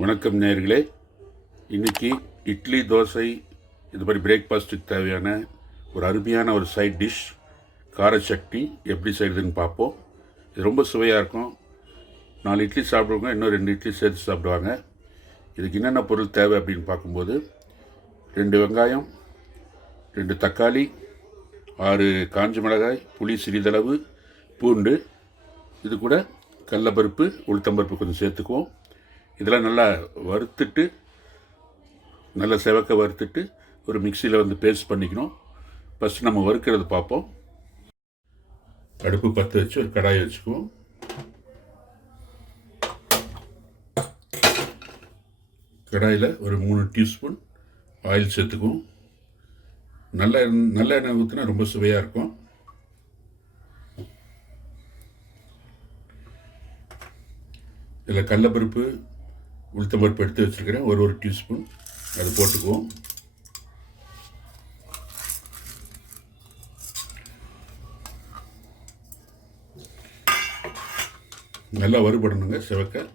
வணக்கம் நேயர்களே. இன்றைக்கி இட்லி, தோசை இது மாதிரி பிரேக்ஃபாஸ்ட்டுக்கு தேவையான ஒரு அருமையான ஒரு சைட் டிஷ் கார சட்னி எப்படி செய்கிறதுன்னு பார்ப்போம். இது ரொம்ப சுவையாக இருக்கும். 4 இட்லி சாப்பிடுவாங்க, இன்னும் 2 இட்லி சேர்த்து சாப்பிடுவாங்க. இதுக்கு என்னென்ன பொருள் தேவை அப்படின்னு பார்க்கும்போது 2 வெங்காயம், 2 தக்காளி, 6 காஞ்ச மிளகாய், புளி சிறிதளவு, பூண்டு, இது கூட கடலப்பருப்பு, உளுத்தம்பருப்பு கொஞ்சம் சேர்த்துக்குவோம். இதெல்லாம் நல்லா வறுத்துட்டு, நல்லா செவக்க வறுத்துட்டு ஒரு மிக்சியில் பேஸ்ட் பண்ணிக்கணும். ஃபஸ்ட்டு நம்ம வறுக்கிறது பார்ப்போம். அடுப்பு பற்ற வச்சு ஒரு கடாயை வச்சுக்குவோம். கடாயில் ஒரு 3 டீஸ்பூன் ஆயில் சேர்த்துக்குவோம். நல்ல எண்ணெய் ஊற்றினா ரொம்ப சுவையாக இருக்கும். இதில் கடலப்பருப்பு, உளுத்தம்பருப்பு எடுத்து வச்சுருக்கிறேன், ஒரு டீஸ்பூன் அது போட்டுக்குவோம். நல்லா வறுபடணுங்க செவக்க.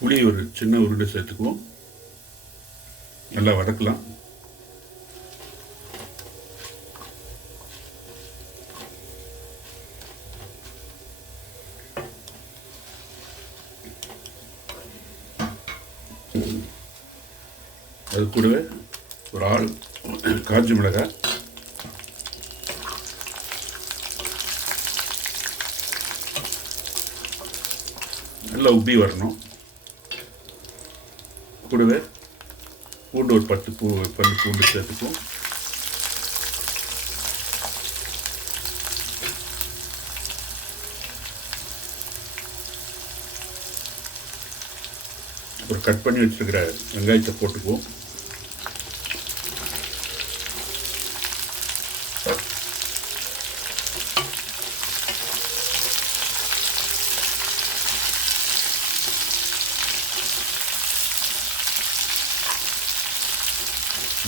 புளி ஒரு சின்ன உருண்டை சேர்த்துக்குவோம். நல்லா வதக்கலாம். அது கூடவே ஒரு காஞ்ச மிளகாய், நல்லா உப்பி வரணும். கூடவே பூண்டு ஒரு 10 பல்லு பூண்டு சேர்த்துக்கும். ஒரு கட் பண்ணி வச்சுருக்கிற வெங்காயத்தை போட்டுக்குவோம்.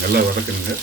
நல்லா வதக்கணுங்க.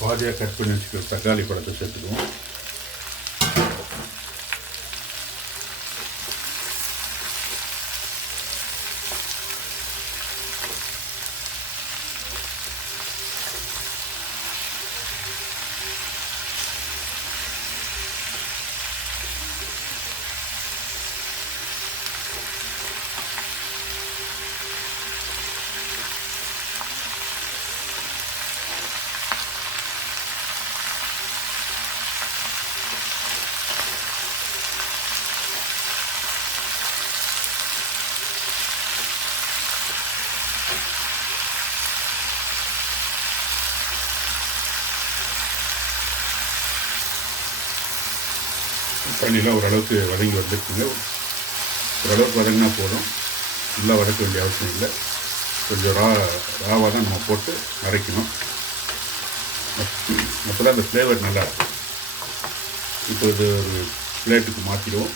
பாதியாக கட் பண்ணி வச்சுக்கிற தக்காளி பழத்தை சேர்த்துக்குவோம். தண்ணியெலாம் ஓரளவுக்கு வதங்கி வந்துருக்குங்க. ஓரளவுக்கு வதங்கினா போதும், நல்லா வதக்க வேண்டிய அவசியம் இல்லை. கொஞ்சம் ராவாக தான் நம்ம போட்டு அரைக்கணும். அப்போ தான் அந்த ஃப்ளேவர் நல்லா இருக்கும். இப்போ இது ஒரு பிளேட்டுக்கு மாற்றிடுவோம்.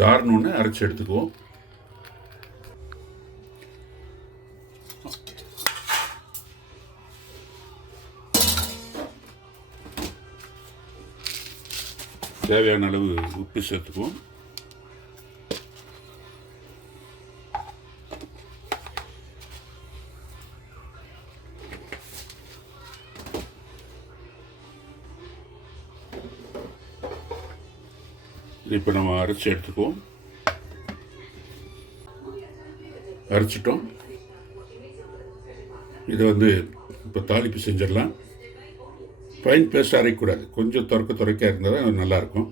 தாரணம்னு அரைச்சி எடுத்துக்குவோம். தேவையான அளவு உப்பு சேர்த்துக்குவோம். இது இப்போ நம்ம அரைச்சி எடுத்துக்குவோம். அரைச்சிட்டோம். இதை வந்து இப்போ தாளிப்பு செஞ்சிடலாம். ஃபைன் பேஸ்ட் அரைக்கக்கூடாது, கொஞ்சம் துறக்க இருந்தால் தான் நல்லாயிருக்கும்.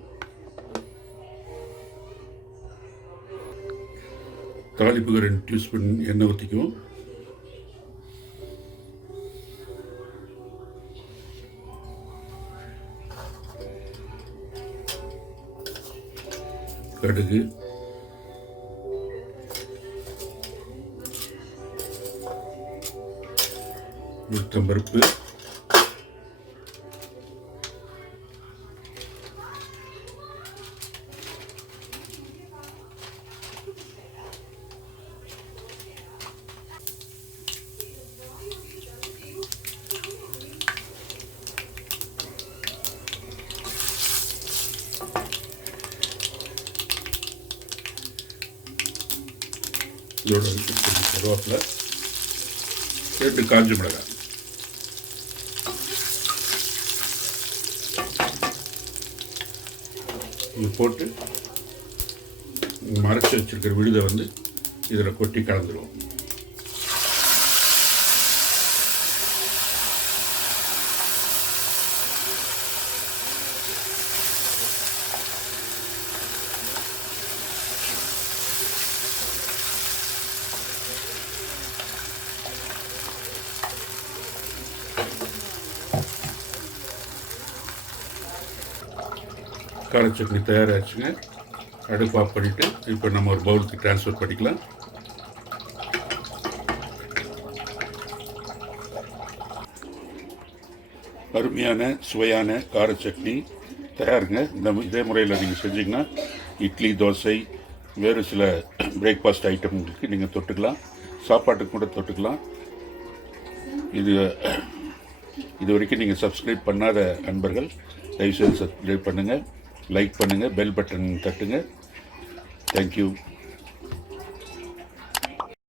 தாளிப்புக்கு 2 டீஸ்பூன் எண்ணெய் ஊற்றிக்குவோம். கடுகு, உளுத்தம்பருப்பு, இதோட கருவேப்பிலை, 2 காஞ்ச மிளகாய். இது போட்டு மறைச்சி வச்சிருக்கிற விழுதை வந்து இதில் கொட்டி கலந்துருவோம். கார சட்னி தயாராகிடுச்சுங்க. அடுப்பு ஆஃப் பண்ணிவிட்டு இப்போ நம்ம ஒரு பவுலுக்கு ட்ரான்ஸ்ஃபர் பண்ணிக்கலாம். அருமையான சுவையான கார சட்னி தயாருங்க. இதே முறையில் நீங்கள் செஞ்சிங்கன்னா இட்லி, தோசை, வேறு சில பிரேக்ஃபாஸ்ட் ஐட்டங்களுக்கு நீங்கள் தொட்டுக்கலாம். சாப்பாட்டுக்கு கூட தொட்டுக்கலாம். இது வரைக்கும் நீங்கள் சப்ஸ்கிரைப் பண்ணாத நண்பர்கள் தயவுசெய்து சப்ஸ்கிரைப் பண்ணுங்கள், லைக் பண்ணுங்கள், பெல் பட்டன் தட்டுங்க. தேங்க்யூ.